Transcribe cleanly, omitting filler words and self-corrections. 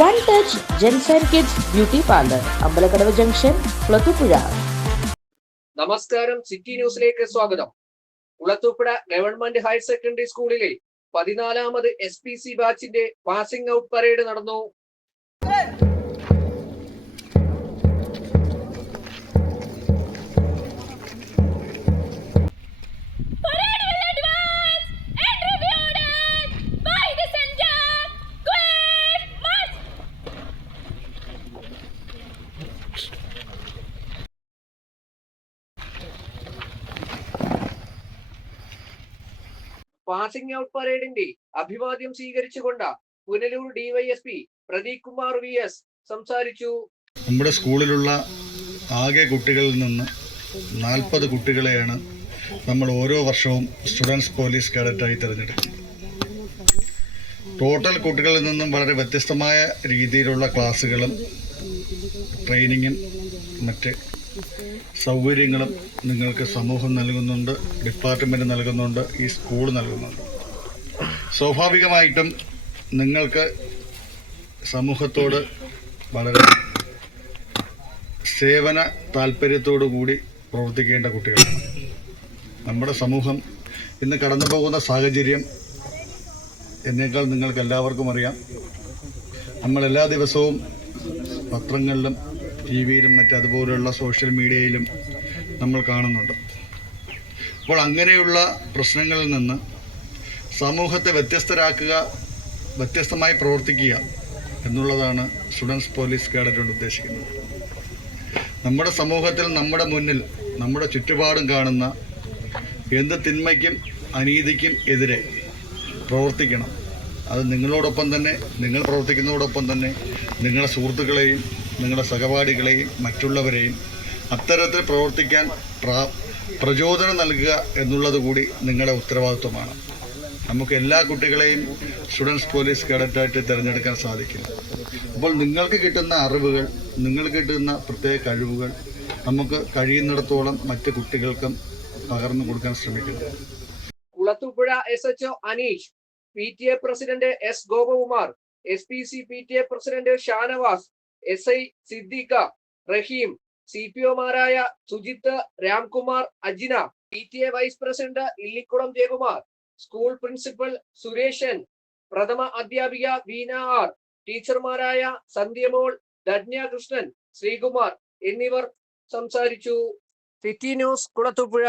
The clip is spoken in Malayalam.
One Touch Gents and Kids Beauty Parlor, Ambalakkadavu junction, Kulathupuzha. നമസ്കാരം, സിറ്റി ന്യൂസിലേക്ക് സ്വാഗതം. കുളത്തൂപ്പുഴ ഗവൺമെന്റ് ഹയർ സെക്കൻഡറി സ്കൂളിലെ 14ാമത് SPC ബാച്ചിന്റെ പാസിംഗ് ഔട്ട് പരേഡ് നടന്നു. പാസിംഗ് ഔട്ട് പരേഡിന്റെ അഭിവാദ്യം സ്വീകരിച്ചുകൊണ്ട് പുനലൂർ DYSP പ്രദീപ് കുമാർ VS സംസാരിച്ചു. നമ്മുടെ സ്കൂളിലുള്ള ആകെ കുട്ടികളിൽ നിന്ന് 40 കുട്ടികളെയാണ് നമ്മൾ ഓരോ വർഷവും സ്റ്റുഡൻസ് പോലീസ് കേഡറ്റായി തിരഞ്ഞെടുക്കുന്നത്. ടോട്ടൽ കുട്ടികളിൽ നിന്നും വളരെ വ്യത്യസ്തമായ രീതിയിലുള്ള ക്ലാസ്സുകളും ട്രെയിനിങ്ങും മറ്റ് സൗകര്യങ്ങളും നിങ്ങൾക്ക് സമൂഹം നൽകുന്നുണ്ട്, ഡിപ്പാർട്ട്മെൻറ്റ് നൽകുന്നുണ്ട്, ഈ സ്കൂൾ നൽകുന്നുണ്ട്. സ്വാഭാവികമായിട്ടും നിങ്ങൾക്ക് സമൂഹത്തോട് വളരെ സേവന താല്പര്യത്തോടു കൂടി പ്രവർത്തിക്കേണ്ട കുട്ടികളാണ്. നമ്മുടെ സമൂഹം ഇന്ന് കടന്നു പോകുന്ന സാഹചര്യം എന്നേക്കാൾ നിങ്ങൾക്ക് എല്ലാവർക്കും അറിയാം. നമ്മളെല്ലാ ദിവസവും പത്രങ്ങളിലും TV-യിലും അതുപോലുള്ള സോഷ്യൽ മീഡിയയിലും നമ്മൾ കാണുന്നുണ്ട്. അപ്പോൾ അങ്ങനെയുള്ള പ്രശ്നങ്ങളിൽ നിന്ന് സമൂഹത്തെ വ്യത്യസ്തരാക്കുക, വ്യത്യസ്തമായി പ്രവർത്തിക്കുക എന്നുള്ളതാണ് സ്റ്റുഡൻസ് പോലീസ് കേഡറ്റ് കൊണ്ട് ഉദ്ദേശിക്കുന്നത്. നമ്മുടെ സമൂഹത്തിൽ നമ്മുടെ മുന്നിൽ നമ്മുടെ ചുറ്റുപാടും കാണുന്ന എന്ത് തിന്മയ്ക്കും അനീതിക്കും എതിരെ പ്രവർത്തിക്കണം. അത് നിങ്ങളോടൊപ്പം തന്നെ, നിങ്ങൾ പ്രവർത്തിക്കുന്നതോടൊപ്പം തന്നെ നിങ്ങളുടെ സുഹൃത്തുക്കളെയും നിങ്ങളുടെ സഹപാഠികളെയും മറ്റുള്ളവരെയും അത്തരത്തിൽ പ്രവർത്തിക്കാൻ പ്രചോദനം നൽകുക എന്നുള്ളത് കൂടി നിങ്ങളുടെ ഉത്തരവാദിത്വമാണ്. നമുക്ക് എല്ലാ കുട്ടികളെയും സ്റ്റുഡൻസ് പോലീസ് കേഡറ്റായിട്ട് തിരഞ്ഞെടുക്കാൻ സാധിക്കും. അപ്പോൾ നിങ്ങൾക്ക് കിട്ടുന്ന അറിവുകൾ, നിങ്ങൾക്ക് കിട്ടുന്ന പ്രത്യേക കഴിവുകൾ നമുക്ക് കഴിയുന്നിടത്തോളം മറ്റ് കുട്ടികൾക്കും പകർന്നു കൊടുക്കാൻ ശ്രമിക്കുന്നു. Kulathupuzha SHO Aneesh, PTA president S Gopakumar, SPC PTA president Shanavas, SI Siddique, Rahim, CPOമാരായ Sujith, Ramkumar, Ajina, PTA vice president Illikkulam Jayakumar, school principal Sureshan, പ്രഥമ അധ്യാപിക വീണ R, ടീച്ചർമാരായ സന്ധ്യമോൾ, ധന്യ കൃഷ്ണൻ, ശ്രീകുമാർ എന്നിവർ സംസാരിച്ചു. City news, Kulathupuzha.